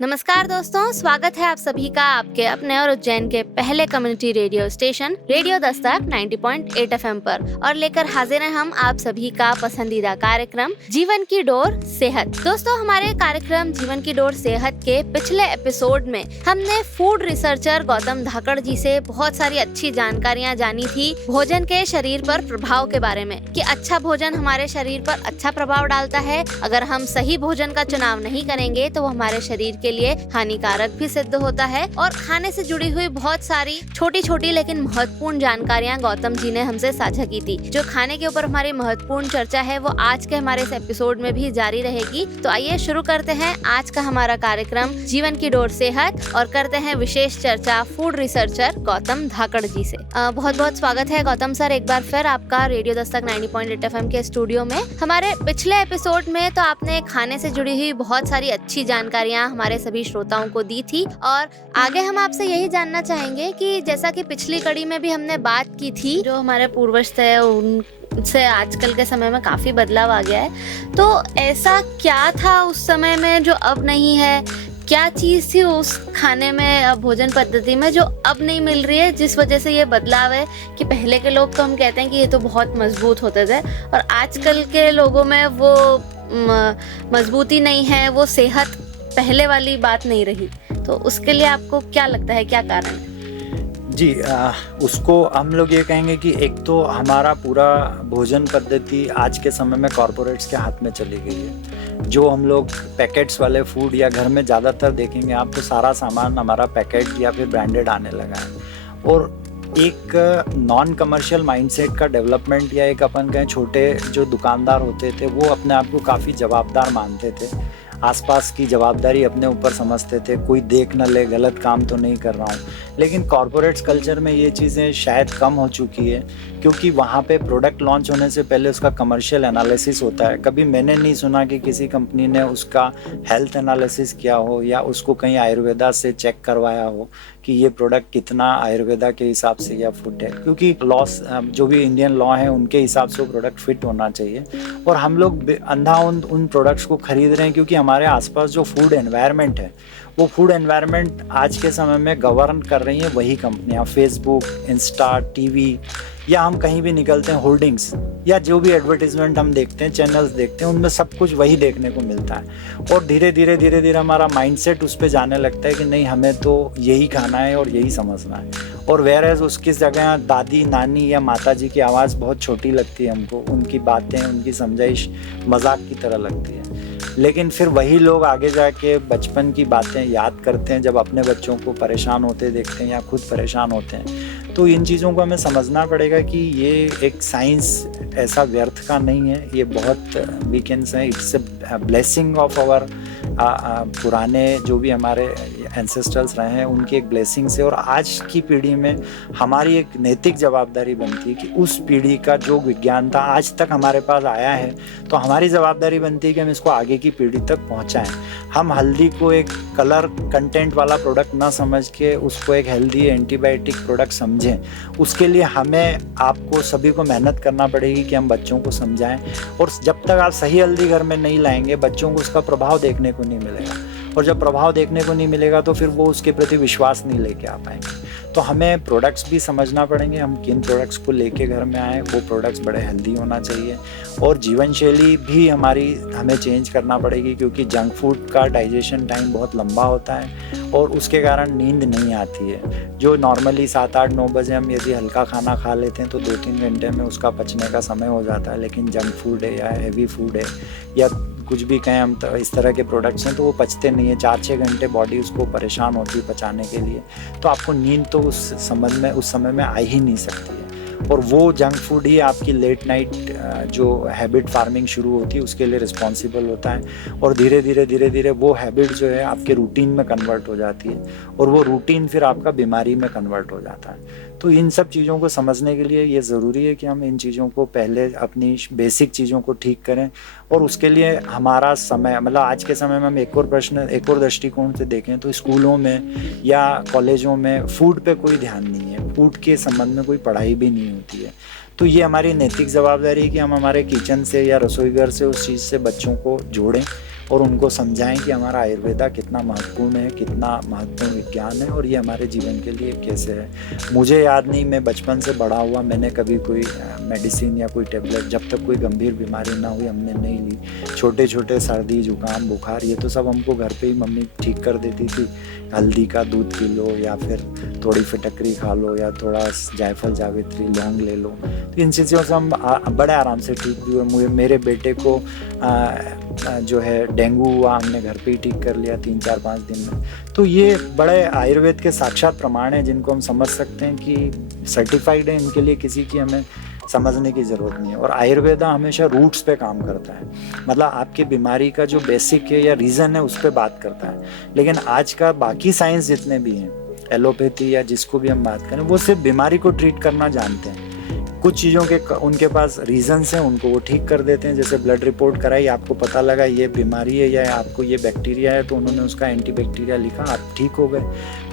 नमस्कार दोस्तों, स्वागत है आप सभी का आपके अपने और उज्जैन के पहले community radio station radio Dastak 90.8 FM पर और लेकर हाजिर हैं हम आप सभी का पसंदीदा कार्यक्रम जीवन की डोर सेहत। दोस्तों, हमारे कार्यक्रम जीवन की डोर सेहत के पिछले एपिसोड में हमने फूड रिसर्चर गौतम धाकड़ जी से बहुत सारी अच्छी जानकारियाँ जानी थी भोजन के शरीर पर प्रभाव के बारे में, कि अच्छा भोजन हमारे शरीर पर अच्छा प्रभाव डालता है। अगर हम सही भोजन का चुनाव नहीं करेंगे तो वो हमारे शरीर के लिए हानिकारक भी सिद्ध होता है। और खाने से जुड़ी हुई बहुत सारी छोटी छोटी लेकिन महत्वपूर्ण जानकारियां गौतम जी ने हमसे साझा की थी। जो खाने के ऊपर हमारी महत्वपूर्ण चर्चा है वो आज के हमारे इस एपिसोड में भी जारी रहेगी। तो आइए शुरू करते हैं आज का हमारा कार्यक्रम जीवन की डोर सेहत और करते हैं विशेष चर्चा फूड रिसर्चर गौतम धाकड़ जी से। बहुत बहुत स्वागत है गौतम सर, एक बार फिर आपका रेडियो दस्तक 90.8 एफएम के स्टूडियो में। हमारे पिछले एपिसोड में तो आपने खाने से जुड़ी हुई बहुत सारी अच्छी जानकारियां हमारे सभी श्रोताओं को दी थी और आगे हम आपसे यही जानना चाहेंगे कि जैसा कि पिछली कड़ी में भी हमने बात की थी, जो हमारे पूर्वज थे उनसे आजकल के समय में काफी बदलाव आ गया है। तो ऐसा क्या था उस समय में जो अब नहीं है? क्या चीज थी उस खाने में, भोजन पद्धति में, जो अब नहीं मिल रही है, जिस वजह से ये बदलाव है कि पहले के लोग तो हम कहते हैं कि ये तो बहुत मजबूत होते थे और आजकल के लोगों में वो मजबूती नहीं है, वो सेहत पहले वाली बात नहीं रही। तो उसके लिए आपको क्या लगता है, क्या कारण है? जी, उसको हम लोग ये कहेंगे कि एक तो हमारा पूरा भोजन पद्धति आज के समय में कॉरपोरेट्स के हाथ में चली गई है। जो हम लोग पैकेट्स वाले फूड या घर में ज़्यादातर देखेंगे आप, तो सारा सामान हमारा पैकेट या फिर ब्रांडेड आने लगा है। और एक नॉन कमर्शियल माइंडसेट का डेवलपमेंट, या एक अपन कहें छोटे जो दुकानदार होते थे वो अपने आप को काफ़ी जवाबदार मानते थे, आसपास की जवाबदारी अपने ऊपर समझते थे, कोई देख न ले गलत काम तो नहीं कर रहा हूँ। लेकिन कॉरपोरेट्स कल्चर में ये चीज़ें शायद कम हो चुकी है, क्योंकि वहाँ पे प्रोडक्ट लॉन्च होने से पहले उसका कमर्शियल एनालिसिस होता है। कभी मैंने नहीं सुना कि किसी कंपनी ने उसका हेल्थ एनालिसिस किया हो या उसको कहीं आयुर्वेदा से चेक करवाया हो कि ये प्रोडक्ट कितना आयुर्वेदा के हिसाब से या फुट है, क्योंकि लॉस जो भी इंडियन लॉ है उनके हिसाब से वो प्रोडक्ट फिट होना चाहिए। और हम लोग अंधा उन प्रोडक्ट्स को खरीद रहे हैं, क्योंकि हमारे आसपास जो फूड एनवायरनमेंट है वो फूड एनवायरनमेंट आज के समय में गवर्न कर रही हैं वही कंपनियां। फेसबुक, इंस्टा, टीवी, या हम कहीं भी निकलते हैं होर्डिंग्स या जो भी एडवर्टीजमेंट हम देखते हैं, चैनल्स देखते हैं, उनमें सब कुछ वही देखने को मिलता है। और धीरे धीरे हमारा माइंडसेट उस पर जाने लगता है कि नहीं, हमें तो यही खाना है और यही समझना है। और वेरएज़ उसकी जगह दादी, नानी या माता जी की आवाज़ बहुत छोटी लगती है हमको, उनकी बातें, उनकी समझाइश मजाक की तरह लगती है। लेकिन फिर वही लोग आगे जाके बचपन की बातें याद करते हैं जब अपने बच्चों को परेशान होते देखते हैं या खुद परेशान होते हैं। तो इन चीज़ों को हमें समझना पड़ेगा कि ये एक साइंस ऐसा व्यर्थ का नहीं है, ये बहुत वीकेंड्स हैं, it's a blessing of our पुराने जो भी हमारे एंसेस्टर्स रहे हैं उनकी एक ब्लेसिंग से। और आज की पीढ़ी में हमारी एक नैतिक जवाबदारी बनती है कि उस पीढ़ी का जो विज्ञान था आज तक हमारे पास आया है, तो हमारी जवाबदारी बनती है कि हम इसको आगे की पीढ़ी तक पहुंचाएं। हम हल्दी को एक कलर कंटेंट वाला प्रोडक्ट ना समझ के उसको एक हेल्दी एंटीबायोटिक प्रोडक्ट समझें। उसके लिए हमें आपको सभी को मेहनत करना पड़ेगी कि हम बच्चों को समझाएं। और जब तक आप सही हल्दी घर में नहीं लाएंगे, बच्चों को उसका प्रभाव देखने को नहीं मिलेगा। और जब प्रभाव देखने को नहीं मिलेगा तो फिर वो उसके प्रति विश्वास नहीं लेके आ पाएंगे। तो हमें प्रोडक्ट्स भी समझना पड़ेंगे, हम किन प्रोडक्ट्स को लेके घर में आए, वो प्रोडक्ट्स बड़े हेल्दी होना चाहिए। और जीवन शैली भी हमें चेंज करना पड़ेगी, क्योंकि जंक फूड का डाइजेशन टाइम बहुत लंबा होता है और उसके कारण नींद नहीं आती है। जो नॉर्मली 7, 8, 9 बजे हम यदि हल्का खाना खा लेते हैं तो 2-3 घंटे में उसका पचने का समय हो जाता है। लेकिन जंक फूड है या हैवी फूड है या कुछ भी कहें हम, तो इस तरह के प्रोडक्ट्स हैं तो वो पचते नहीं है। 4-6 घंटे बॉडी उसको परेशान होती है पचाने के लिए, तो आपको नींद तो उस समय में आ ही नहीं सकती है। और वो जंक फूड ही आपकी लेट नाइट जो हैबिट फार्मिंग शुरू होती है उसके लिए रिस्पॉन्सिबल होता है। और धीरे धीरे वो हैबिट जो है आपके रूटीन में कन्वर्ट हो जाती है और वो रूटीन फिर आपका बीमारी में कन्वर्ट हो जाता है। तो इन सब चीज़ों को समझने के लिए ये ज़रूरी है कि हम इन चीज़ों को पहले अपनी बेसिक चीज़ों को ठीक करें। और उसके लिए हमारा समय, मतलब आज के समय में हम एक और दृष्टिकोण से देखें तो स्कूलों में या कॉलेजों में फूड पे कोई ध्यान नहीं है, फूड के संबंध में कोई पढ़ाई भी नहीं होती है। तो ये हमारी नैतिक जवाबदारी है कि हम हमारे किचन से या रसोई घर से उस चीज़ से बच्चों को जोड़ें और उनको समझाएं कि हमारा आयुर्वेदा कितना महत्वपूर्ण है, कितना महत्वपूर्ण विज्ञान है और ये हमारे जीवन के लिए कैसे है। मुझे याद नहीं, मैं बचपन से बड़ा हुआ, मैंने कभी कोई मेडिसिन या कोई टेबलेट, जब तक कोई गंभीर बीमारी ना हुई, हमने नहीं ली। छोटे छोटे सर्दी, जुकाम, बुखार, ये तो सब हमको घर पे ही मम्मी ठीक कर देती थी। हल्दी का दूध पी लो या फिर थोड़ी फिटकरी खा लो या थोड़ा जायफल, जावित्री, लौंग ले लो। तो इन चीज़ों से हम बड़े आराम से ठीक भी हुए। मेरे बेटे को जो है डेंगू हुआ, हमने घर पे ही ठीक कर लिया 3-4-5 दिन में। तो ये बड़े आयुर्वेद के साक्षात प्रमाण हैं जिनको हम समझ सकते हैं कि सर्टिफाइड है, इनके लिए किसी की हमें समझने की ज़रूरत नहीं है। और आयुर्वेदा हमेशा रूट्स पे काम करता है, मतलब आपकी बीमारी का जो बेसिक है या रीज़न है उस पर बात करता है। लेकिन आज का बाकी साइंस जितने भी हैं, एलोपैथी या जिसको भी हम बात करें, वो सिर्फ बीमारी को ट्रीट करना जानते हैं। कुछ चीज़ों के उनके पास रीजंस हैं, उनको वो ठीक कर देते हैं। जैसे ब्लड रिपोर्ट कराई, आपको पता लगा ये बीमारी है या आपको ये बैक्टीरिया है, तो उन्होंने उसका एंटीबैक्टीरिया लिखा, आप ठीक हो गए।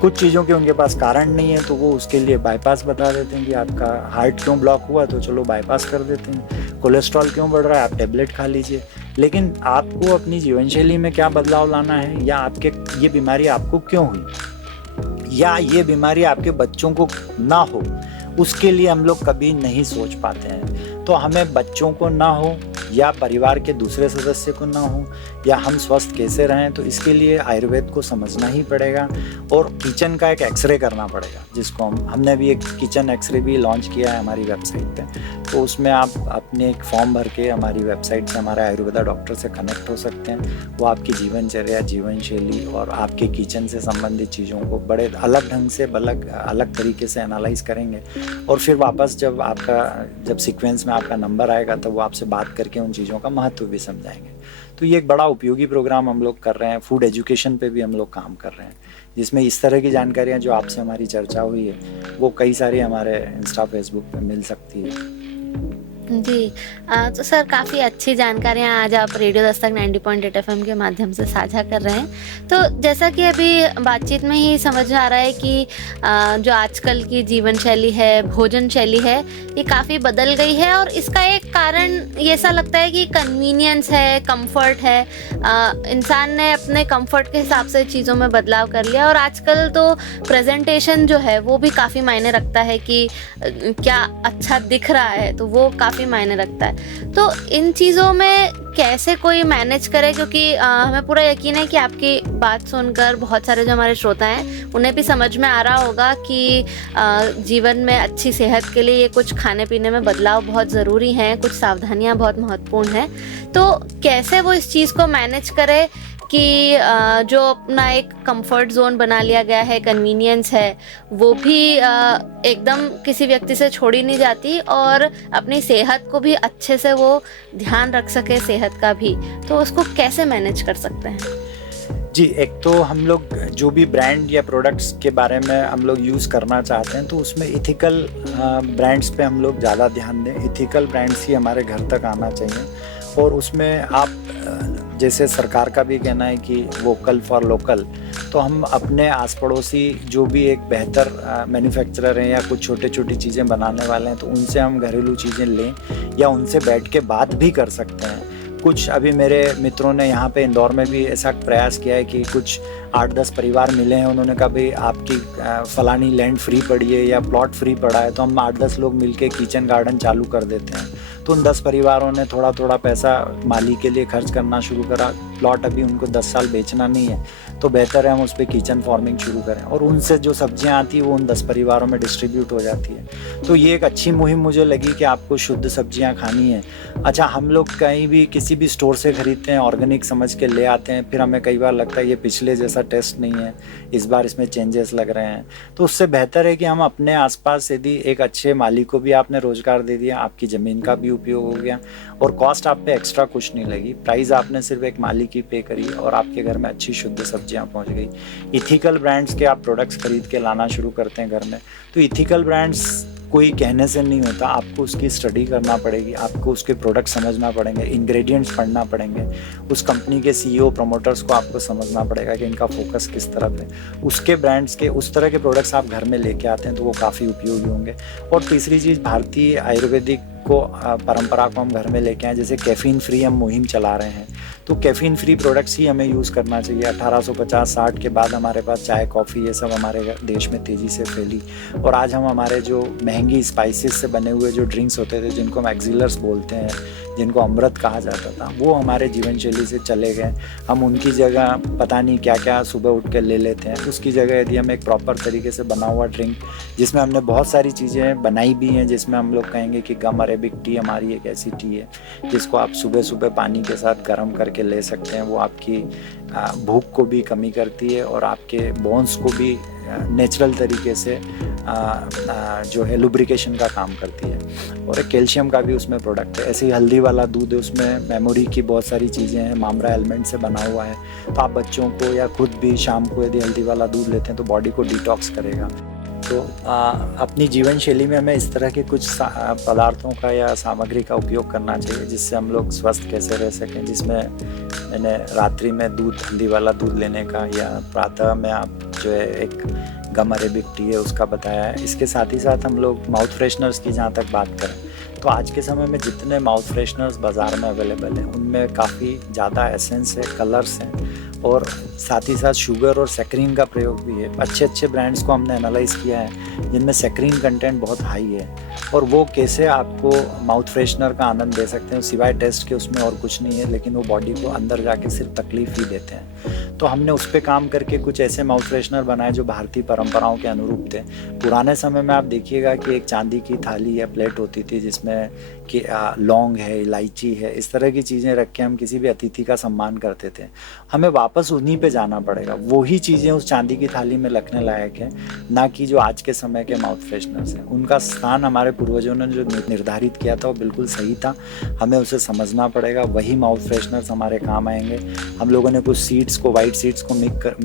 कुछ चीज़ों के उनके पास कारण नहीं है, तो वो उसके लिए बाईपास बता देते हैं कि आपका हार्ट क्यों ब्लॉक हुआ, तो चलो बाईपास कर देते हैं। कोलेस्ट्रॉल क्यों बढ़ रहा है, आप टेबलेट खा लीजिए। लेकिन आपको अपनी जीवनशैली में क्या बदलाव लाना है, या आपके ये बीमारी आपको क्यों हुई, या ये बीमारी आपके बच्चों को ना हो, उसके लिए हम लोग कभी नहीं सोच पाते हैं। तो हमें बच्चों को ना हो या परिवार के दूसरे सदस्य को ना हो, या हम स्वस्थ कैसे रहें, तो इसके लिए आयुर्वेद को समझना ही पड़ेगा। और किचन का एक एक्सरे करना पड़ेगा, जिसको हमने भी एक किचन एक्सरे भी लॉन्च किया है हमारी वेबसाइट पे। तो उसमें आप अपने एक फॉर्म भर के हमारी वेबसाइट से हमारे आयुर्वेदा डॉक्टर से कनेक्ट हो सकते हैं। वो आपकी जीवनचर्या, जीवन शैली और आपके किचन से संबंधित चीज़ों को बड़े अलग ढंग से, अलग तरीके से एनालाइज करेंगे। और फिर वापस जब सीक्वेंस में आपका नंबर आएगा, तब वो आपसे बात करके उन चीज़ों का महत्व भी समझाएंगे। तो ये एक बड़ा उपयोगी प्रोग्राम हम लोग कर रहे हैं। फूड एजुकेशन पे भी हम लोग काम कर रहे हैं, जिसमें इस तरह की जानकारियाँ जो आपसे हमारी चर्चा हुई है, वो कई सारी हमारे इंस्टा, फेसबुक पे मिल सकती है। जी, तो सर काफ़ी अच्छी जानकारियाँ आज आप रेडियो दस्तक 90.8 FM के माध्यम से साझा कर रहे हैं। तो जैसा कि अभी बातचीत में ही समझ आ रहा है कि जो आजकल की जीवन शैली है, भोजन शैली है, ये काफ़ी बदल गई है। और इसका एक कारण ये ऐसा लगता है कि कन्वीनियंस है, कंफर्ट है। इंसान ने अपने कंफर्ट के हिसाब से चीज़ों में बदलाव कर लिया। और आजकल तो प्रेजेंटेशन जो है वो भी काफ़ी मायने रखता है कि क्या अच्छा दिख रहा है, तो वो काफ़ी मायने रखता है। तो इन चीज़ों में कैसे कोई मैनेज करे, क्योंकि हमें पूरा यकीन है कि आपकी बात सुनकर बहुत सारे जो हमारे श्रोता हैं उन्हें भी समझ में आ रहा होगा कि जीवन में अच्छी सेहत के लिए ये कुछ खाने पीने में बदलाव बहुत ज़रूरी हैं, कुछ सावधानियां बहुत महत्वपूर्ण हैं। तो कैसे वो इस चीज़ को मैनेज करे कि जो अपना एक कंफर्ट जोन बना लिया गया है, कन्वीनियंस है, वो भी एकदम किसी व्यक्ति से छोड़ी नहीं जाती, और अपनी सेहत को भी अच्छे से वो ध्यान रख सके, सेहत का भी। तो उसको कैसे मैनेज कर सकते हैं? जी, एक तो हम लोग जो भी ब्रांड या प्रोडक्ट्स के बारे में हम लोग यूज़ करना चाहते हैं, तो उसमें इथिकल ब्रांड्स पे हम लोग ज़्यादा ध्यान दें। इथिकल ब्रांड्स ही हमारे घर तक आना चाहिए। और उसमें आप जैसे सरकार का भी कहना है कि वोकल फॉर लोकल, तो हम अपने आस पड़ोसी जो भी एक बेहतर मैन्युफैक्चरर हैं या कुछ छोटी छोटी चीज़ें बनाने वाले हैं, तो उनसे हम घरेलू चीज़ें लें या उनसे बैठ के बात भी कर सकते हैं। कुछ अभी मेरे मित्रों ने यहाँ पे इंदौर में भी ऐसा प्रयास किया है कि कुछ 8-10 परिवार मिले हैं। उन्होंने कहा भाई आपकी फलानी लैंड फ्री पड़ी है या प्लॉट फ्री पड़ा है, तो हम 8-10 लोग मिलके किचन गार्डन चालू कर देते हैं। तो उन 10 परिवारों ने थोड़ा थोड़ा पैसा माली के लिए खर्च करना शुरू करा। प्लॉट अभी उनको 10 साल बेचना नहीं है, तो बेहतर है हम उस पर किचन फार्मिंग शुरू करें, और उनसे जो सब्जियां आती हैं वो उन 10 परिवारों में डिस्ट्रीब्यूट हो जाती है। तो ये एक अच्छी मुहिम मुझे लगी कि आपको शुद्ध सब्जियां खानी है। अच्छा, हम लोग कहीं भी किसी भी स्टोर से खरीदते हैं, ऑर्गेनिक समझ के ले आते हैं, फिर हमें कई बार लगता है ये पिछले जैसा टेस्ट नहीं है, इस बार इसमें चेंजेस लग रहे हैं। तो उससे बेहतर है कि हम अपने आसपास यदि एक अच्छे माली को भी आपने रोजगार दे दिया, आपकी ज़मीन का भी उपयोग हो गया, और कॉस्ट आप पे एक्स्ट्रा कुछ नहीं लगी। प्राइस आपने सिर्फ एक माली की पे करी और आपके घर में अच्छी शुद्ध सब्जियां पहुंच गई। इथिकल ब्रांड्स के आप प्रोडक्ट्स खरीद के लाना शुरू करते हैं घर में, तो इथिकल ब्रांड्स कोई कहने से नहीं होता, आपको उसकी स्टडी करना पड़ेगी, आपको उसके प्रोडक्ट समझना पड़ेंगे, इंग्रेडिएंट्स पढ़ना पड़ेंगे, उस कंपनी के CEO प्रमोटर्स को आपको समझना पड़ेगा कि इनका फोकस किस तरफ है। उसके ब्रांड्स के उस तरह के प्रोडक्ट्स आप घर में लेके आते हैं तो वो काफ़ी उपयोगी होंगे। और तीसरी चीज़, भारतीय आयुर्वेदिक को परंपरा को हम घर में लेके आए। जैसे कैफ़ीन फ्री हम मुहिम चला रहे हैं, तो कैफ़ीन फ्री प्रोडक्ट्स ही हमें यूज़ करना चाहिए। 1850-60 के बाद हमारे पास चाय, कॉफ़ी ये सब हमारे देश में तेज़ी से फैली, और आज हम हमारे जो महंगी स्पाइसेस से बने हुए जो ड्रिंक्स होते थे, जिनको हम एक्सिलर्स बोलते हैं, जिनको अमृत कहा जाता था, वो हमारे जीवन शैली से चले गए। हम उनकी जगह पता नहीं क्या क्या सुबह उठ के ले लेते हैं। उसकी जगह यदि हम एक प्रॉपर तरीके से बना हुआ ड्रिंक, जिसमें हमने बहुत सारी चीज़ें बनाई भी हैं, जिसमें हम लोग कहेंगे कि गम अरेबिक टी हमारी एक ऐसी टी है जिसको आप सुबह सुबह पानी के साथ गर्म करके ले सकते हैं। वो आपकी भूख को भी कमी करती है और आपके बोन्स को भी नेचुरल तरीके से जो है लुब्रिकेशन का काम करती है, और एक कैल्शियम का भी उसमें प्रोडक्ट है। ऐसे ही हल्दी वाला दूध है, उसमें मेमोरी की बहुत सारी चीज़ें हैं, मामरा एलिमेंट से बना हुआ है। तो आप बच्चों को या खुद भी शाम को यदि हल्दी वाला दूध लेते हैं तो बॉडी को डिटॉक्स करेगा। तो अपनी जीवन शैली में हमें इस तरह के कुछ पदार्थों का या सामग्री का उपयोग करना चाहिए जिससे हम लोग स्वस्थ कैसे रह सकें। जिसमें मैंने रात्रि में दूध, हल्दी वाला दूध लेने का, या प्रातः में आप जो है एक गम अरेबिक टी है उसका बताया है। इसके साथ ही साथ हम लोग माउथ फ्रेशनर्स की जहाँ तक बात करें, तो आज के समय में जितने माउथ फ्रेशनर्स बाज़ार में अवेलेबल हैं उनमें काफ़ी ज़्यादा एसेंस है, कलर्स हैं, और साथ ही साथ शुगर और सैक्रीन का प्रयोग भी है। अच्छे अच्छे ब्रांड्स को हमने एनालाइज़ किया है जिनमें सैक्रीन कंटेंट बहुत हाई है, और वो कैसे आपको माउथ फ्रेशनर का आनंद दे सकते हैं सिवाय टेस्ट के, उसमें और कुछ नहीं है, लेकिन वो बॉडी को अंदर जाके सिर्फ तकलीफ ही देते हैं। तो हमने उस पर काम करके कुछ ऐसे माउथ फ्रेशनर बनाए जो भारतीय परंपराओं के अनुरूप थे। पुराने समय में आप देखिएगा कि एक चांदी की थाली या प्लेट होती थी जिसमें कि लौंग है, इलायची है, इस तरह की चीज़ें रख के हम किसी भी अतिथि का सम्मान करते थे। हमें वापस उन्हीं पे जाना पड़ेगा। वही चीज़ें उस चांदी की थाली में रखने लायक है, ना कि जो आज के समय के माउथ फ्रेशनर्स हैं। उनका स्थान हमारे पूर्वजों ने जो निर्धारित किया था वो बिल्कुल सही था, हमें उसे समझना पड़ेगा। वही माउथ फ्रेशनर्स हमारे काम आएंगे। हम लोगों ने कुछ सीड्स को, वाइट सीड्स को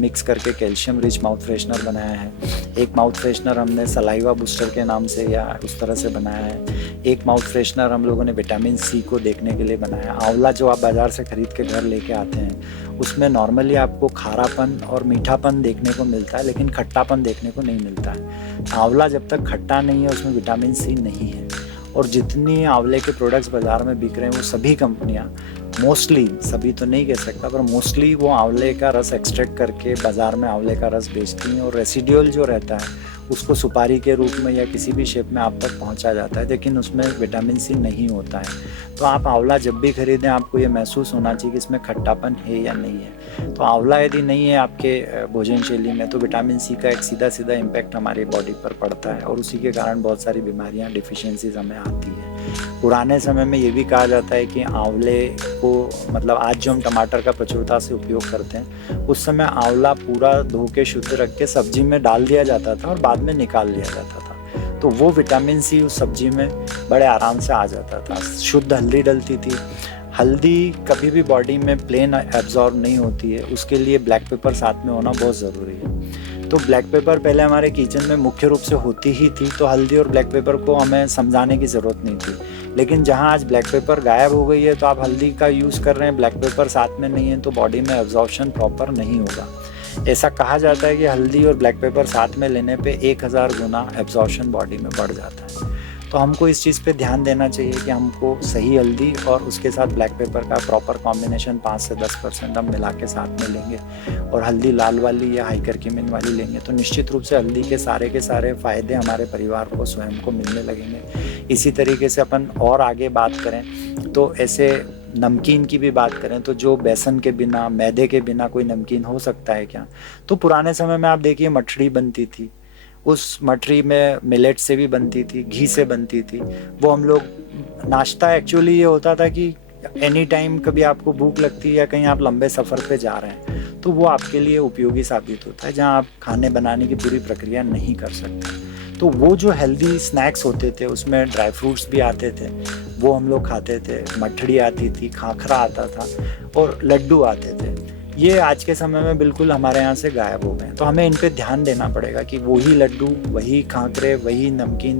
मिक्स करके कैल्शियम रिच माउथ फ्रेशनर बनाया है। एक माउथ फ्रेशनर हमने सलाइवा बूस्टर के नाम से या उस तरह से बनाया है। एक माउथ फ्रेशनर हम लोगों ने विटामिन सी को देखने के लिए बनाया। आंवला जो आप बाज़ार से ख़रीद के घर लेके आते हैं उसमें नॉर्मली आपको खारापन और मीठापन देखने को मिलता है, लेकिन खट्टापन देखने को नहीं मिलता है। आंवला जब तक खट्टा नहीं है उसमें विटामिन सी नहीं है। और जितनी आंवले के प्रोडक्ट्स बाज़ार में बिक रहे हैं वो सभी कंपनियां, मोस्टली, सभी तो नहीं कह सकता पर मोस्टली, वो आंवले का रस एक्सट्रैक्ट करके बाज़ार में आंवले का रस बेचती हैं, और रेसिडुअल जो रहता है उसको सुपारी के रूप में या किसी भी शेप में आप तक पहुंचा जाता है, लेकिन उसमें विटामिन सी नहीं होता है। तो आप आंवला जब भी खरीदें आपको ये महसूस होना चाहिए कि इसमें खट्टापन है या नहीं है। तो आंवला यदि नहीं है आपके भोजन शैली में तो विटामिन सी का एक सीधा सीधा इम्पैक्ट हमारी बॉडी पर पड़ता है, और उसी के कारण बहुत सारी बीमारियाँ, डिफिशियंसीज हमें आती है। पुराने समय में ये भी कहा जाता है कि आंवले को, मतलब आज जो हम टमाटर का प्रचुरता से उपयोग करते हैं, उस समय आंवला पूरा धो के शुद्ध रख के सब्जी में डाल दिया जाता था और बाद में निकाल लिया जाता था। तो वो विटामिन सी उस सब्जी में बड़े आराम से आ जाता था। शुद्ध हल्दी डलती थी। हल्दी कभी भी बॉडी में प्लेन एब्जॉर्ब नहीं होती है, उसके लिए ब्लैक पेपर साथ में होना बहुत ज़रूरी है। तो ब्लैक पेपर पहले हमारे किचन में मुख्य रूप से होती ही थी, तो हल्दी और ब्लैक पेपर को हमें समझाने की ज़रूरत नहीं थी। लेकिन जहाँ आज ब्लैक पेपर गायब हो गई है तो आप हल्दी का यूज़ कर रहे हैं, ब्लैक पेपर साथ में नहीं है, तो बॉडी में एब्जॉर्प्शन प्रॉपर नहीं होगा। ऐसा कहा जाता है कि हल्दी और ब्लैक पेपर साथ में लेने पे 1000 गुना एब्जॉर्प्शन बॉडी में बढ़ जाता है। तो हमको इस चीज़ पे ध्यान देना चाहिए कि हमको सही हल्दी और उसके साथ ब्लैक पेपर का प्रॉपर कॉम्बिनेशन 5 से 10% हम मिला के साथ में लेंगे, और हल्दी लाल वाली या हाई करक्यूमिन वाली लेंगे तो निश्चित रूप से हल्दी के सारे फ़ायदे हमारे परिवार को, स्वयं को मिलने लगेंगे। इसी तरीके से अपन और आगे बात करें तो ऐसे नमकीन की भी बात करें तो जो बेसन के बिना, मैदे के बिना कोई नमकीन हो सकता है क्या? तो पुराने समय में आप देखिए मठड़ी बनती थी, उस मठरी में मिलेट से भी बनती थी, घी से बनती थी। वो हम लोग नाश्ता, एक्चुअली ये होता था कि एनी टाइम कभी आपको भूख लगती है या कहीं आप लंबे सफ़र पे जा रहे हैं तो वो आपके लिए उपयोगी साबित होता है, जहाँ आप खाने बनाने की पूरी प्रक्रिया नहीं कर सकते। तो वो जो हेल्दी स्नैक्स होते थे उसमें ड्राई फ्रूट्स भी आते थे, वो हम लोग खाते थे। मठड़ी आती थी, खाखरा आता था और लड्डू आते थे। ये आज के समय में बिल्कुल हमारे यहाँ से गायब हो गए हैं। तो हमें इन पे ध्यान देना पड़ेगा कि वही लड्डू, वही खाकरे, वही नमकीन,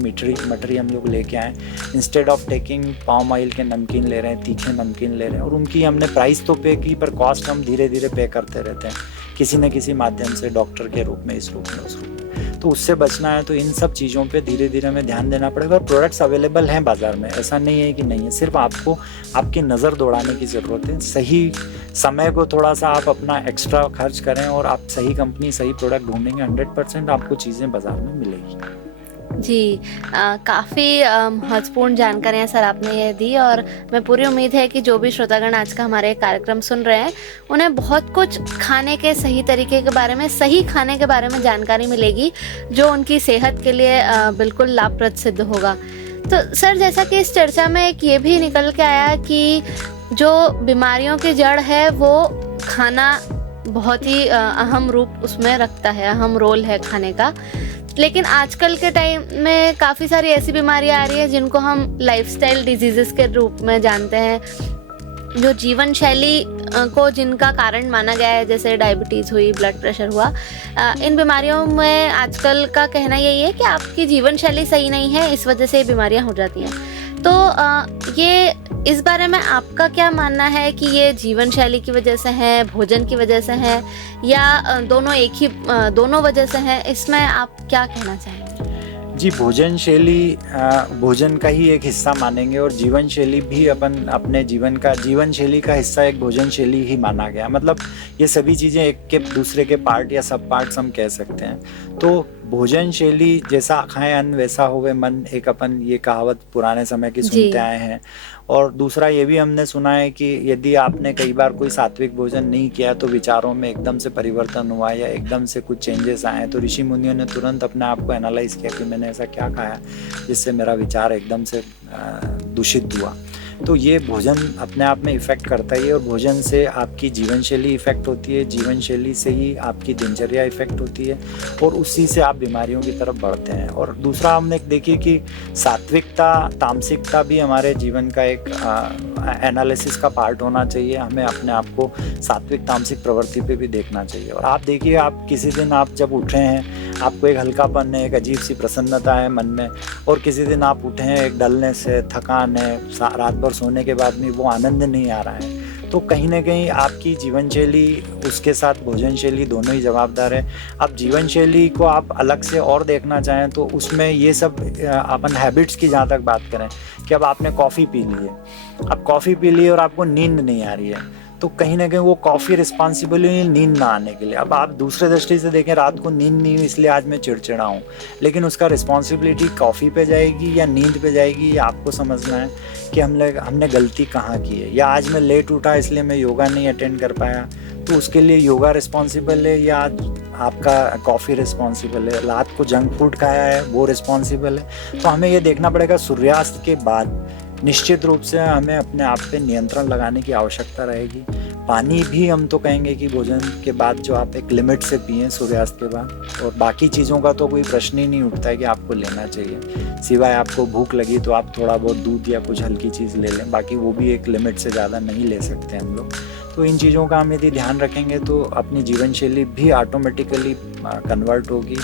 मठरी हम लोग लेके आएँ। Instead of taking palm oil के नमकीन ले रहे हैं, तीखे नमकीन ले रहे हैं, और उनकी हमने प्राइस तो पे की पर कॉस्ट हम धीरे धीरे पे करते रहते हैं किसी न किसी माध्यम से, डॉक्टर के रूप में, इस रूप में, उस रूप में। तो उससे बचना है तो इन सब चीज़ों पे धीरे धीरे हमें ध्यान देना पड़ेगा। और प्रोडक्ट्स अवेलेबल हैं बाज़ार में, ऐसा नहीं है कि नहीं है, सिर्फ आपको आपकी नज़र दौड़ाने की ज़रूरत है। सही समय को थोड़ा सा आप अपना एक्स्ट्रा खर्च करें और आप सही कंपनी सही प्रोडक्ट ढूंढेंगे, 100% आपको चीज़ें बाज़ार में मिलेगी। जी, काफ़ी महत्वपूर्ण जानकारियाँ सर आपने ये दी, और मैं पूरी उम्मीद है कि जो भी श्रोतागण आज का हमारे कार्यक्रम सुन रहे हैं उन्हें बहुत कुछ खाने के सही तरीके के बारे में, सही खाने के बारे में जानकारी मिलेगी जो उनकी सेहत के लिए बिल्कुल लाभप्रद सिद्ध होगा। तो सर, जैसा कि इस चर्चा में एक ये भी निकल के आया कि जो बीमारियों की जड़ है वो खाना बहुत ही अहम रूप उसमें रखता है, अहम रोल है खाने का। लेकिन आजकल के टाइम में काफ़ी सारी ऐसी बीमारियां आ रही है जिनको हम लाइफस्टाइल डिजीजेस के रूप में जानते हैं, जो जीवन शैली को जिनका कारण माना गया है, जैसे डायबिटीज़ हुई, ब्लड प्रेशर हुआ। इन बीमारियों में आजकल का कहना यही है कि आपकी जीवन शैली सही नहीं है, इस वजह से ये बीमारियां हो जाती हैं। तो ये इस बारे में आपका क्या मानना है कि ये जीवन शैली की वजह से है, भोजन की वजह से है, या दोनों वजह से है? इसमें आप क्या कहना चाहेंगे? जी, भोजन शैली भोजन का ही एक हिस्सा मानेंगे, और जीवन शैली भी अपने जीवन शैली का हिस्सा एक भोजन शैली ही माना गया। मतलब ये सभी चीज़ें एक के दूसरे के पार्ट या सब पार्ट्स हम कह सकते हैं। तो भोजन शैली जैसा खाएं अन्न वैसा होवे मन, एक अपन ये कहावत पुराने समय की सुनते आए हैं। और दूसरा ये भी हमने सुना है कि यदि आपने कई बार कोई सात्विक भोजन नहीं किया तो विचारों में एकदम से परिवर्तन हुआ या एकदम से कुछ चेंजेस आए, तो ऋषि मुनियों ने तुरंत अपने आप को एनालाइज किया कि मैंने ऐसा क्या खाया जिससे मेरा विचार एकदम से दूषित हुआ। तो ये भोजन अपने आप में इफ़ेक्ट करता ही है, और भोजन से आपकी जीवन शैली इफ़ेक्ट होती है, जीवन शैली से ही आपकी दिनचर्या इफ़ेक्ट होती है, और उसी से आप बीमारियों की तरफ बढ़ते हैं। और दूसरा हमने देखिए कि सात्विकता तामसिकता भी हमारे जीवन का एक एनालिसिस का पार्ट होना चाहिए। हमें अपने आप को सात्विक तामसिक प्रवृत्ति पे भी देखना चाहिए। और आप देखिए, आप किसी दिन आप जब उठे हैं आपको एक हल्कापन है, एक अजीब सी प्रसन्नता है मन में, और किसी दिन आप उठे हैं एक डलनेस है, थकान है, रात भर सोने के बाद भी वो आनंद नहीं आ रहा है। तो कहीं ना कहीं आपकी जीवन शैली उसके साथ भोजन शैली दोनों ही जवाबदार है। अब जीवन शैली को आप अलग से और देखना चाहें तो उसमें ये सब अपन हैबिट्स की जहाँ तक बात करें कि अब आपने कॉफ़ी पी ली है, अब कॉफ़ी पी ली है और आपको नींद नहीं आ रही है, तो कहीं ना कहीं वो कॉफ़ी रिस्पॉन्सिबल है नींद ना आने के लिए। अब आप दूसरे दृष्टि से देखें, रात को नींद नहीं हुई इसलिए आज मैं चिड़चिड़ा हूँ, लेकिन उसका रिस्पॉन्सिबिलिटी कॉफ़ी पे जाएगी या नींद पे जाएगी, ये आपको समझना है कि हमने गलती कहाँ की है। या आज मैं लेट उठा इसलिए मैं योगा नहीं अटेंड कर पाया, तो उसके लिए योगा रिस्पॉन्सिबल है या आपका कॉफ़ी रिस्पॉन्सिबल है, रात को जंक फूड खाया है वो रिस्पॉन्सिबल है। तो हमें ये देखना पड़ेगा। सूर्यास्त के बाद निश्चित रूप से हमें अपने आप पे नियंत्रण लगाने की आवश्यकता रहेगी। पानी भी हम तो कहेंगे कि भोजन के बाद जो आप एक लिमिट से पिएं सूर्यास्त के बाद, और बाकी चीज़ों का तो कोई प्रश्न ही नहीं उठता है कि आपको लेना चाहिए, सिवाय आपको भूख लगी तो आप थोड़ा बहुत दूध या कुछ हल्की चीज़ ले लें, बाकी वो भी एक लिमिट से ज़्यादा नहीं ले सकते हम लोग। तो इन चीज़ों का हम यदि ध्यान रखेंगे तो अपनी जीवन शैली भी ऑटोमेटिकली कन्वर्ट होगी,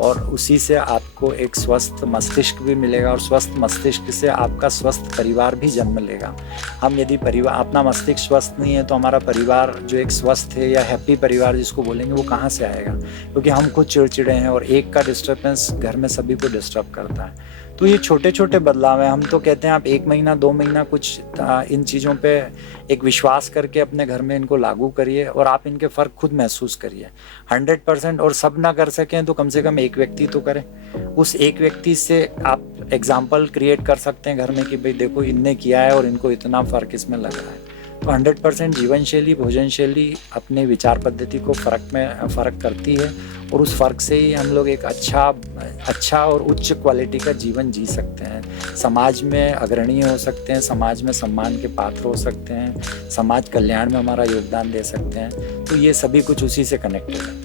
और उसी से आपको एक स्वस्थ मस्तिष्क भी मिलेगा, और स्वस्थ मस्तिष्क से आपका स्वस्थ परिवार भी जन्म लेगा। हम यदि अपना मस्तिष्क स्वस्थ नहीं है तो हमारा परिवार जो एक स्वस्थ है या हैप्पी परिवार जिसको बोलेंगे वो कहाँ से आएगा, क्योंकि हम खुद चिड़चिड़े हैं और एक का डिस्टर्बेंस घर में सभी को डिस्टर्ब करता है। तो ये छोटे छोटे बदलाव हैं। हम तो कहते हैं आप 1 महीना 2 महीना कुछ इन चीज़ों पे एक विश्वास करके अपने घर में इनको लागू करिए, और आप इनके फ़र्क खुद महसूस करिए 100%। और सब ना कर सकें तो कम से कम एक व्यक्ति तो करें। उस एक व्यक्ति से आप एग्जाम्पल क्रिएट कर सकते हैं घर में कि भाई देखो इनने किया है और इनको इतना फ़र्क इसमें लग रहा है। तो 100% जीवन शैली भोजन शैली अपने विचार पद्धति को फ़र्क करती है, और उस फ़र्क से ही हम लोग एक अच्छा और उच्च क्वालिटी का जीवन जी सकते हैं, समाज में अग्रणीय हो सकते हैं, समाज में सम्मान के पात्र हो सकते हैं, समाज कल्याण में हमारा योगदान दे सकते हैं। तो ये सभी कुछ उसी से कनेक्टेड है।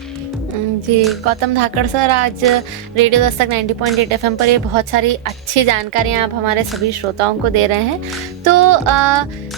जी, गौतम धाकड़ सर, आज रेडियो दस्तक 90.8 FM पर ये बहुत सारी अच्छी जानकारियाँ आप हमारे सभी श्रोताओं को दे रहे हैं। तो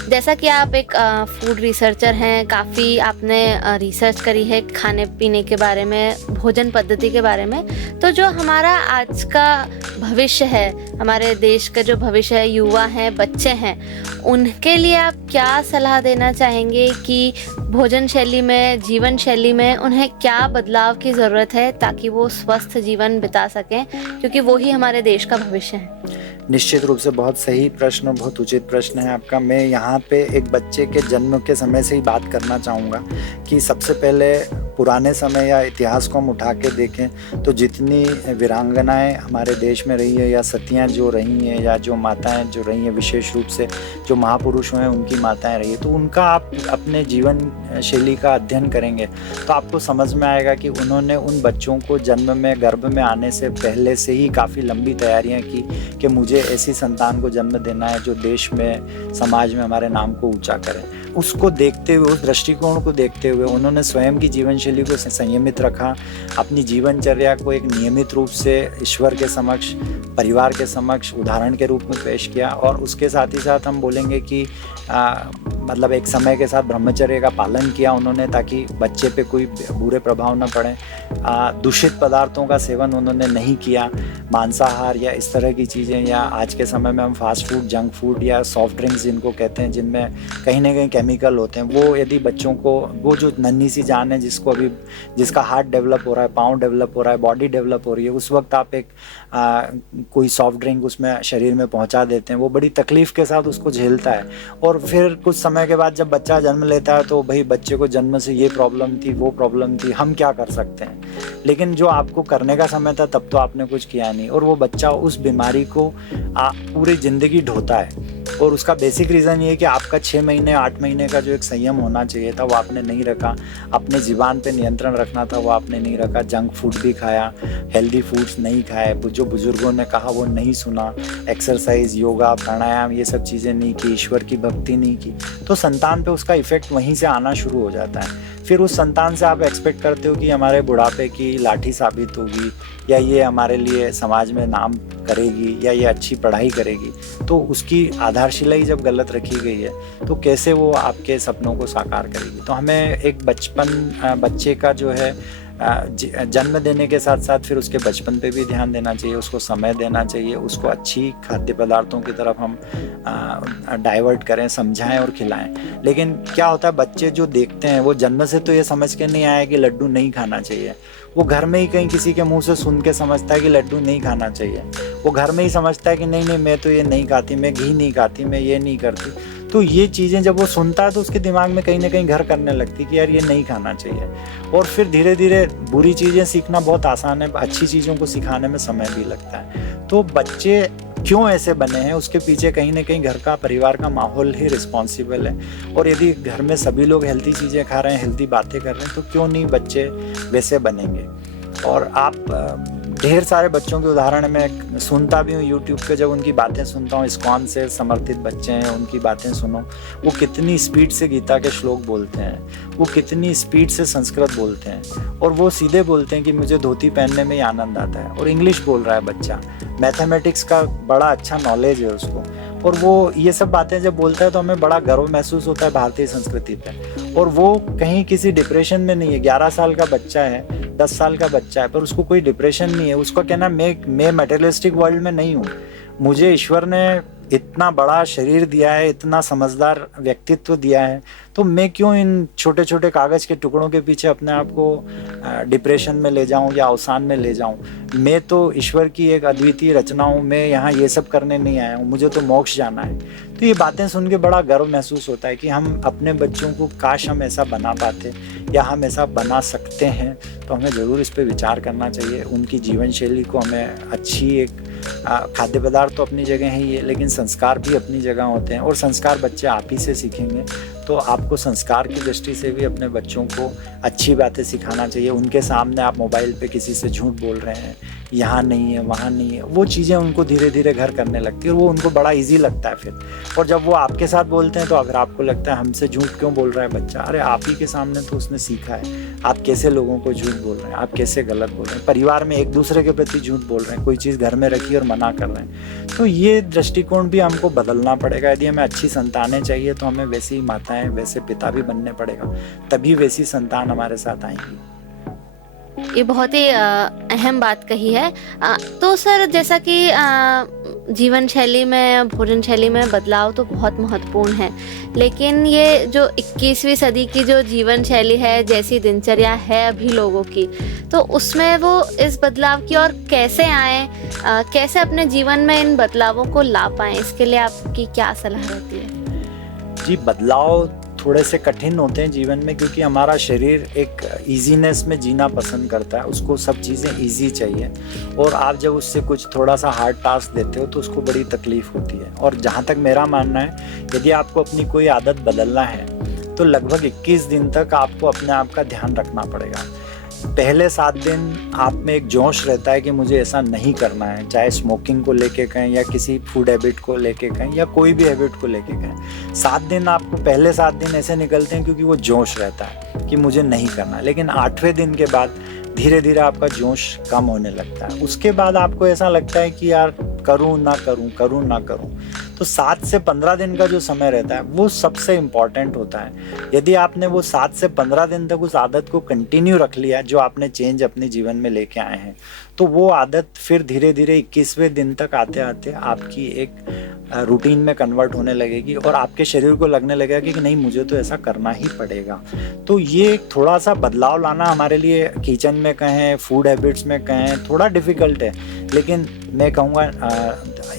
जैसा कि आप एक फूड रिसर्चर हैं, काफ़ी आपने रिसर्च करी है खाने पीने के बारे में, भोजन पद्धति के बारे में, तो जो हमारा आज का भविष्य है हमारे देश का जो भविष्य है, युवा हैं, बच्चे हैं, उनके लिए आप क्या सलाह देना चाहेंगे कि भोजन शैली में, जीवन शैली में उन्हें क्या बदलाव की ज़रूरत है ताकि वो स्वस्थ जीवन बिता सकें, क्योंकि वो ही हमारे देश का भविष्य है? निश्चित रूप से बहुत सही प्रश्न, बहुत उचित प्रश्न है आपका। मैं यहाँ पे एक बच्चे के जन्म के समय से ही बात करना चाहूँगा कि सबसे पहले पुराने समय या इतिहास को हम उठा के देखें तो जितनी वीरांगनाएं हमारे देश में रही है या सतियाँ जो रही हैं या जो माताएं जो रही हैं, विशेष रूप से जो महापुरुष हैं उनकी माताएं रही है, तो उनका आप अपने जीवन शैली का अध्ययन करेंगे तो आपको समझ में आएगा कि उन्होंने उन बच्चों को जन्म में, गर्भ में आने से पहले से ही काफ़ी लंबी तैयारियां की कि मुझे ऐसी संतान को जन्म देना है जो देश में, समाज में हमारे नाम को ऊंचा करे। उसको देखते हुए, उस दृष्टिकोण को देखते हुए उन्होंने स्वयं की जीवन शैली को संयमित रखा, अपनी जीवनचर्या को एक नियमित रूप से ईश्वर के समक्ष, परिवार के समक्ष उदाहरण के रूप में पेश किया। और उसके साथ ही साथ हम बोलेंगे कि मतलब एक समय के साथ ब्रह्मचर्य का पालन किया उन्होंने ताकि बच्चे पे कोई बुरे प्रभाव न पड़े। दूषित पदार्थों का सेवन उन्होंने नहीं किया, मांसाहार या इस तरह की चीज़ें, या आज के समय में हम फास्ट फूड, जंक फूड या सॉफ्ट ड्रिंक्स जिनको कहते हैं जिनमें कहीं ना कहीं केमिकल होते हैं, वो यदि बच्चों को, वो जो नन्ही सी जान है जिसको अभी, जिसका हार्ट डेवलप हो रहा है, पाँव डेवलप हो रहा है, बॉडी डेवलप हो रही है, उस वक्त आप एक कोई सॉफ्ट ड्रिंक उसमें शरीर में पहुंचा देते हैं, वो बड़ी तकलीफ़ के साथ उसको झेलता है। और फिर कुछ समय के बाद जब बच्चा जन्म लेता है तो भाई बच्चे को जन्म से ये प्रॉब्लम थी, वो प्रॉब्लम थी, हम क्या कर सकते हैं। लेकिन जो आपको करने का समय था तब तो आपने कुछ किया नहीं, और वो बच्चा उस बीमारी को पूरी ज़िंदगी ढोता है। और उसका बेसिक रीज़न ये है कि आपका 6 महीने 8 महीने का जो एक संयम होना चाहिए था वो आपने नहीं रखा, अपने ज़ुबान पे नियंत्रण रखना था वो आपने नहीं रखा, जंक फूड भी खाया, हेल्दी फूड्स नहीं खाए, जो बुज़ुर्गों ने कहा वो नहीं सुना, एक्सरसाइज, योगा, प्राणायाम, ये सब चीज़ें नहीं की, ईश्वर की भक्ति नहीं की, तो संतान पे उसका इफ़ेक्ट वहीं से आना शुरू हो जाता है। फिर उस संतान से आप एक्सपेक्ट करते हो कि हमारे बुढ़ापे की लाठी साबित होगी, या ये हमारे लिए समाज में नाम करेगी, या ये अच्छी पढ़ाई करेगी, तो उसकी आधारशिला ही जब गलत रखी गई है तो कैसे वो आपके सपनों को साकार करेगी। तो हमें एक बच्चे का जो है जन्म देने के साथ साथ फिर उसके बचपन पे भी ध्यान देना चाहिए, उसको समय देना चाहिए, उसको अच्छी खाद्य पदार्थों की तरफ हम डाइवर्ट करें, समझाएं और खिलाएं। लेकिन क्या होता है, बच्चे जो देखते हैं वो जन्म से तो ये समझ के नहीं आया कि लड्डू नहीं खाना चाहिए, वो घर में ही कहीं किसी के मुंह से सुन के समझता है कि लड्डू नहीं खाना चाहिए, वो घर में ही समझता है कि नहीं मैं तो ये नहीं खाती, मैं घी नहीं खाती, मैं ये नहीं करती। तो ये चीज़ें जब वो सुनता है तो उसके दिमाग में कहीं ना कहीं घर करने लगती कि यार ये नहीं खाना चाहिए। और फिर धीरे धीरे बुरी चीज़ें सीखना बहुत आसान है, अच्छी चीज़ों को सिखाने में समय भी लगता है। तो बच्चे क्यों ऐसे बने हैं उसके पीछे कहीं ना कहीं घर का, परिवार का माहौल ही रिस्पॉन्सिबल है। और यदि घर में सभी लोग हेल्थी चीज़ें खा रहे हैं, हेल्थी बातें कर रहे हैं, तो क्यों नहीं बच्चे वैसे बनेंगे। और आप ढेर सारे बच्चों के उदाहरण मैं सुनता भी हूँ यूट्यूब पे, जब उनकी बातें सुनता हूँ, इस्कॉन से समर्थित बच्चे हैं उनकी बातें सुनो, वो कितनी स्पीड से गीता के श्लोक बोलते हैं, वो कितनी स्पीड से संस्कृत बोलते हैं, और वो सीधे बोलते हैं कि मुझे धोती पहनने में ही आनंद आता है। और इंग्लिश बोल रहा है बच्चा, मैथमेटिक्स का बड़ा अच्छा नॉलेज है उसको, और वो ये सब बातें जब बोलता है तो हमें बड़ा गर्व महसूस होता है भारतीय संस्कृति पे। और वो कहीं किसी डिप्रेशन में नहीं है, 11 साल का बच्चा है, 10 साल का बच्चा है, पर उसको कोई डिप्रेशन नहीं है। उसको कहना मैं मटेरियलिस्टिक वर्ल्ड में नहीं हूँ, मुझे ईश्वर ने इतना बड़ा शरीर दिया है, इतना समझदार व्यक्तित्व दिया है, तो मैं क्यों इन छोटे छोटे कागज़ के टुकड़ों के पीछे अपने आप को डिप्रेशन में ले जाऊं या अवसान में ले जाऊं। मैं तो ईश्वर की एक अद्वितीय रचना हूं, मैं यहाँ ये सब करने नहीं आया हूँ, मुझे तो मोक्ष जाना है। तो ये बातें सुन के बड़ा गर्व महसूस होता है कि हम अपने बच्चों को काश हम ऐसा बना पाते या हम ऐसा बना सकते हैं। तो हमें ज़रूर इस पर विचार करना चाहिए। उनकी जीवन शैली को हमें अच्छी एक खाद्य पदार्थ तो अपनी जगह ही है, लेकिन संस्कार भी अपनी जगह होते हैं, और संस्कार बच्चे आप ही से सीखेंगे। तो आपको संस्कार की दृष्टि से भी अपने बच्चों को अच्छी बातें सिखाना चाहिए। उनके सामने आप मोबाइल पे किसी से झूठ बोल रहे हैं, यहाँ नहीं है, वहाँ नहीं है, वो चीज़ें उनको धीरे धीरे घर करने लगती है और वो उनको बड़ा इजी लगता है फिर। और जब वो आपके साथ बोलते हैं तो अगर आपको लगता है हमसे झूठ क्यों बोल रहा है बच्चा, अरे आप ही के सामने तो उसने सीखा है, आप कैसे लोगों को झूठ बोल रहे हैं, आप कैसे गलत बोल रहे हैं, परिवार में एक दूसरे के प्रति झूठ बोल रहे हैं, कोई चीज़ घर में रखी और मना कर रहे हैं। तो ये दृष्टिकोण भी हमको बदलना पड़ेगा। यदि हमें अच्छी संतानें चाहिए तो हमें वैसी माताएं, वैसे पिता भी बनने पड़ेगा, तभी वैसी संतान हमारे साथ आएंगी। ये बहुत ही अहम बात कही है। तो सर, जैसा कि जीवन शैली में, भोजन शैली में बदलाव तो बहुत महत्वपूर्ण है, लेकिन ये जो 21वीं सदी की जो जीवन शैली है, जैसी दिनचर्या है अभी लोगों की, तो उसमें वो इस बदलाव की ओर कैसे आएँ, कैसे अपने जीवन में इन बदलावों को ला पाएँ, इसके लिए आपकी क्या सलाह रहती है? जी, बदलाव थोड़े से कठिन होते हैं जीवन में, क्योंकि हमारा शरीर एक ईजीनेस में जीना पसंद करता है, उसको सब चीज़ें ईजी चाहिए, और आप जब उससे कुछ थोड़ा सा हार्ड टास्क देते हो तो उसको बड़ी तकलीफ़ होती है। और जहाँ तक मेरा मानना है, यदि आपको अपनी कोई आदत बदलना है तो लगभग 21 दिन तक आपको अपने आप का ध्यान रखना पड़ेगा। पहले 7 दिन आप में एक जोश रहता है कि मुझे ऐसा नहीं करना है, चाहे स्मोकिंग को लेके कहें या किसी फूड हैबिट को लेके कहें या कोई भी हैबिट को लेके कहें। 7 दिन आपको, पहले 7 दिन ऐसे निकलते हैं क्योंकि वो जोश रहता है कि मुझे नहीं करना, लेकिन 8वें दिन के बाद धीरे धीरे आपका जोश कम होने लगता है। उसके बाद आपको ऐसा लगता है कि यार करूँ ना करूँ, करूँ ना करूँ। तो 7 से 15 दिन का जो समय रहता है वो सबसे इम्पॉर्टेंट होता है। यदि आपने वो 7 से 15 दिन तक उस आदत को कंटिन्यू रख लिया, जो आपने चेंज अपने जीवन में लेके आए हैं, तो वो आदत फिर धीरे धीरे 21वें दिन तक आते आते आपकी एक रूटीन में कन्वर्ट होने लगेगी, और आपके शरीर को लगने लगेगा कि नहीं, मुझे तो ऐसा करना ही पड़ेगा। तो ये थोड़ा सा बदलाव लाना हमारे लिए, किचन में कहें, फूड हैबिट्स में कहें, थोड़ा डिफ़िकल्ट है, लेकिन मैं कहूँगा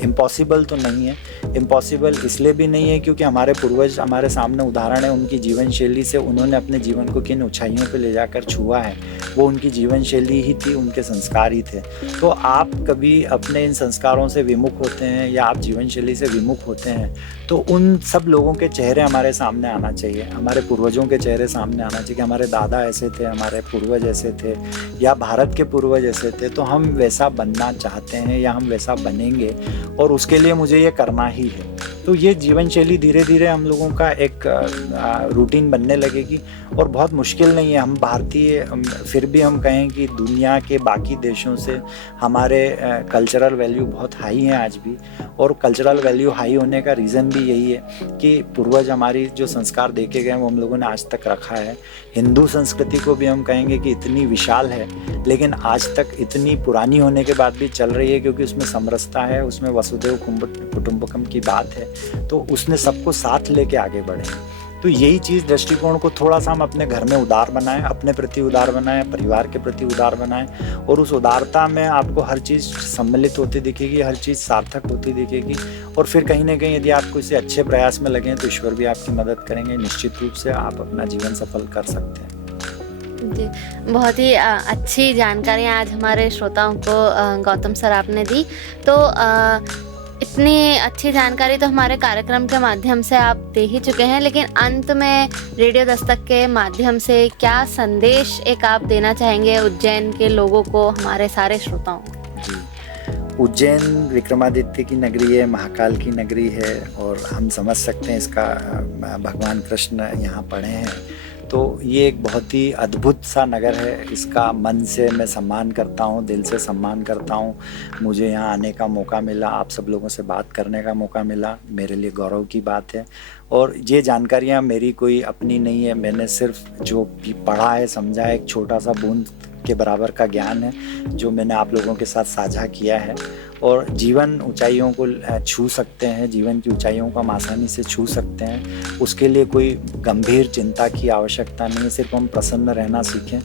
इम्पॉसिबल तो नहीं है। इम्पॉसिबल इसलिए भी नहीं है क्योंकि हमारे पूर्वज हमारे सामने उदाहरण है, उनकी जीवन शैली से उन्होंने अपने जीवन को किन ऊंचाइयों पे ले जाकर छुआ है, वो उनकी जीवन शैली ही थी, उनके संस्कार ही थे। तो आप कभी अपने इन संस्कारों से विमुख होते हैं या आप जीवन शैली से विमुख होते हैं, तो उन सब लोगों के चेहरे हमारे सामने आना चाहिए, हमारे पूर्वजों के चेहरे सामने आना चाहिए कि हमारे दादा ऐसे थे, हमारे पूर्वज ऐसे थे, या भारत के पूर्वज ऐसे थे, तो हम वैसा बनना चाहते हैं या हम वैसा बनेंगे, और उसके लिए मुझे ये करना ही है। तो ये जीवन शैली धीरे धीरे हम लोगों का एक रूटीन बनने लगेगी, और बहुत मुश्किल नहीं है। हम भारतीय, फिर भी हम कहें कि दुनिया के बाकी देशों से हमारे कल्चरल वैल्यू बहुत हाई हैं आज भी, और कल्चरल वैल्यू हाई होने का रीज़न भी यही है कि पूर्वज हमारी जो संस्कार देके गए वो हम लोगों ने आज तक रखा है। हिंदू संस्कृति को भी हम कहेंगे कि इतनी विशाल है, लेकिन आज तक इतनी पुरानी होने के बाद भी चल रही है, क्योंकि उसमें समरसता है, उसमें वसुधैव कुटुंबकम की बात है, तो उसने सबको साथ लेके आगे बढ़े। तो यही चीज़, दृष्टिकोण को थोड़ा सा हम अपने घर में उदार बनाएं, अपने प्रति उदार बनाएं, परिवार के प्रति उदार बनाएं, और उस उदारता में आपको हर चीज़ सम्मिलित होती दिखेगी, हर चीज़ सार्थक होती दिखेगी, और फिर कहीं ना कहीं यदि आप किसी अच्छे प्रयास में लगें तो ईश्वर भी आपकी मदद करेंगे। निश्चित रूप से आप अपना जीवन सफल कर सकते हैं। जी, बहुत ही अच्छी जानकारियाँ आज हमारे श्रोताओं को गौतम सर आपने दी। तो इतनी अच्छी जानकारी तो हमारे कार्यक्रम के माध्यम से आप दे ही चुके हैं, लेकिन अंत में रेडियो दस्तक के माध्यम से क्या संदेश एक आप देना चाहेंगे उज्जैन के लोगों को, हमारे सारे श्रोताओं को? जी, उज्जैन विक्रमादित्य की नगरी है, महाकाल की नगरी है, और हम समझ सकते हैं इसका भगवान कृष्ण यहाँ पढ़े हैं। तो ये एक बहुत ही अद्भुत सा नगर है, इसका मन से मैं सम्मान करता हूँ, दिल से सम्मान करता हूँ। मुझे यहाँ आने का मौका मिला, आप सब लोगों से बात करने का मौका मिला, मेरे लिए गौरव की बात है। और ये जानकारियाँ मेरी कोई अपनी नहीं है, मैंने सिर्फ जो भी पढ़ा है, समझा है, एक छोटा सा बूंद के बराबर का ज्ञान है जो मैंने आप लोगों के साथ साझा किया है। और जीवन ऊंचाइयों को छू सकते हैं, जीवन की ऊंचाइयों को हम आसानी से छू सकते हैं, उसके लिए कोई गंभीर चिंता की आवश्यकता नहीं है। सिर्फ हम प्रसन्न रहना सीखें।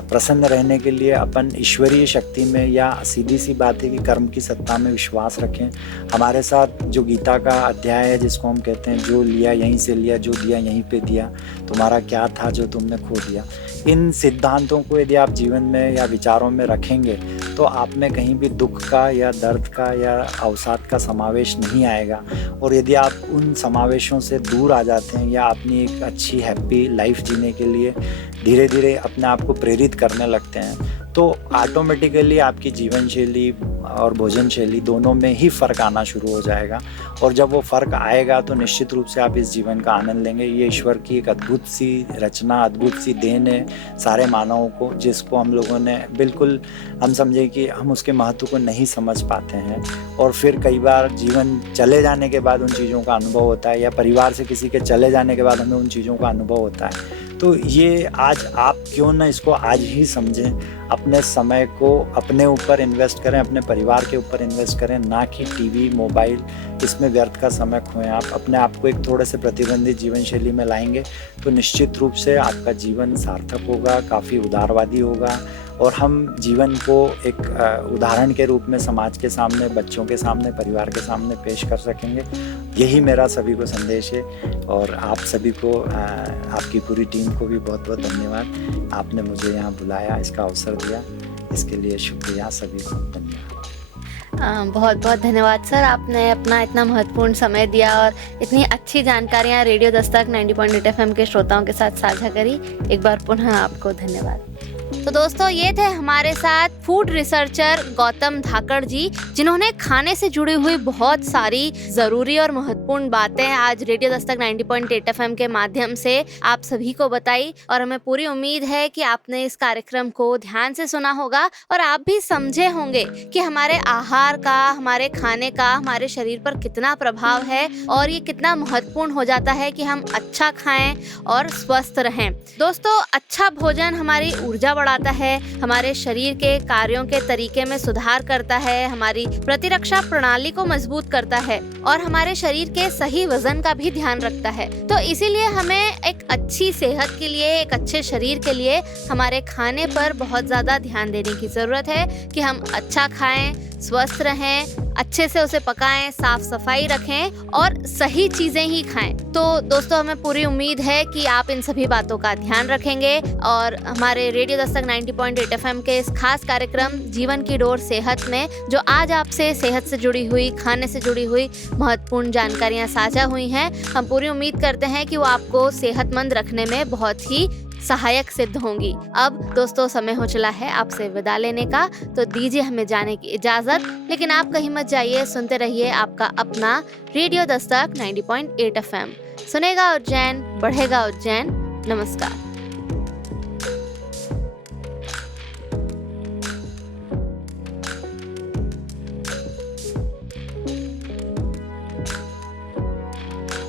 प्रसन्न रहने के लिए अपन ईश्वरीय शक्ति में, या सीधी सी बात है कि कर्म की सत्ता में विश्वास रखें। हमारे साथ जो गीता का अध्याय है जिसको हम कहते हैं, जो लिया यहीं से लिया, जो दिया यहीं पे दिया, तुम्हारा क्या था जो तुमने खो दिया, इन सिद्धांतों को यदि आप जीवन में या विचारों में रखेंगे तो आप में कहीं भी दुख का या दर्द का या अवसाद का समावेश नहीं आएगा। और यदि आप उन समावेशों से दूर आ जाते हैं या अपनी एक अच्छी हैप्पी लाइफ जीने के लिए धीरे धीरे अपने आप को प्रेरित करने लगते हैं, तो ऑटोमेटिकली आपकी जीवन शैली और भोजन शैली दोनों में ही फ़र्क आना शुरू हो जाएगा। और जब वो फ़र्क आएगा तो निश्चित रूप से आप इस जीवन का आनंद लेंगे। ये ईश्वर की एक अद्भुत सी रचना, अद्भुत सी देन है सारे मानवों को, जिसको हम लोगों ने बिल्कुल, हम समझे कि हम उसके महत्व को नहीं समझ पाते हैं। और फिर कई बार जीवन चले जाने के बाद उन चीज़ों का अनुभव होता है, या परिवार से किसी के चले जाने के बाद हमें उन चीज़ों का अनुभव होता है। तो ये आज आप क्यों ना इसको आज ही समझें, अपने समय को अपने ऊपर इन्वेस्ट करें, अपने परिवार के ऊपर इन्वेस्ट करें, ना कि टीवी मोबाइल इसमें व्यर्थ का समय खोएं। आप अपने आप को एक थोड़े से प्रतिबंधित जीवन शैली में लाएंगे तो निश्चित रूप से आपका जीवन सार्थक होगा, काफ़ी उदारवादी होगा और हम जीवन को एक उदाहरण के रूप में समाज के सामने, बच्चों के सामने, परिवार के सामने पेश कर सकेंगे। यही मेरा सभी को संदेश है और आप सभी को, आपकी पूरी टीम को भी बहुत बहुत धन्यवाद। आपने मुझे यहाँ बुलाया, इसका अवसर दिया, इसके लिए शुक्रिया सभी को, धन्यवाद। बहुत बहुत धन्यवाद सर, आपने अपना इतना महत्वपूर्ण समय दिया और इतनी अच्छी जानकारियाँ रेडियो दस्तक 90.8 FM के श्रोताओं के साथ साझा करी। एक बार पुनः आपको धन्यवाद। तो दोस्तों, ये थे हमारे साथ फूड रिसर्चर गौतम धाकड़ जी, जिन्होंने खाने से जुड़ी हुई बहुत सारी ज़रूरी और महत्वपूर्ण बातें आज रेडियो दस्तक 90.8 FM के माध्यम से आप सभी को बताई। और हमें पूरी उम्मीद है कि आपने इस कार्यक्रम को ध्यान से सुना होगा और आप भी समझे होंगे कि हमारे आहार का, हमारे खाने का हमारे शरीर पर कितना प्रभाव है और ये कितना महत्वपूर्ण हो जाता है कि हम अच्छा खाएं और स्वस्थ रहें। दोस्तों, अच्छा भोजन हमारी ऊर्जा बढ़ाता है, हमारे शरीर के कार्यों के तरीके में सुधार करता है, हमारी प्रतिरक्षा प्रणाली को मजबूत करता है और हमारे शरीर के सही वजन का भी ध्यान रखता है। तो इसीलिए हमें एक अच्छी सेहत के लिए, एक अच्छे शरीर के लिए हमारे खाने पर बहुत ज़्यादा ध्यान देने की ज़रूरत है कि हम अच्छा खाएं, स्वस्थ रहें, अच्छे से उसे पकाएं, साफ सफाई रखें और सही चीज़ें ही खाएं। तो दोस्तों, हमें पूरी उम्मीद है कि आप इन सभी बातों का ध्यान रखेंगे और हमारे रेडियो दस्तक 90.8 FM के इस खास कार्यक्रम जीवन की डोर सेहत में, जो आज आपसे सेहत से जुड़ी हुई, खाने से जुड़ी हुई महत्वपूर्ण जानकारियाँ साझा हुई हैं, हम पूरी उम्मीद करते हैं कि वो आपको सेहतमंद रखने में बहुत ही सहायक सिद्ध होंगी। अब दोस्तों, समय हो चला है आपसे विदा लेने का, तो दीजिए हमें जाने की इजाजत। लेकिन आप कहीं मत जाइए, सुनते रहिए आपका अपना रेडियो दस्तक 90.8 FM। सुनेगा उज्जैन, बढ़ेगा उज्जैन। नमस्कार।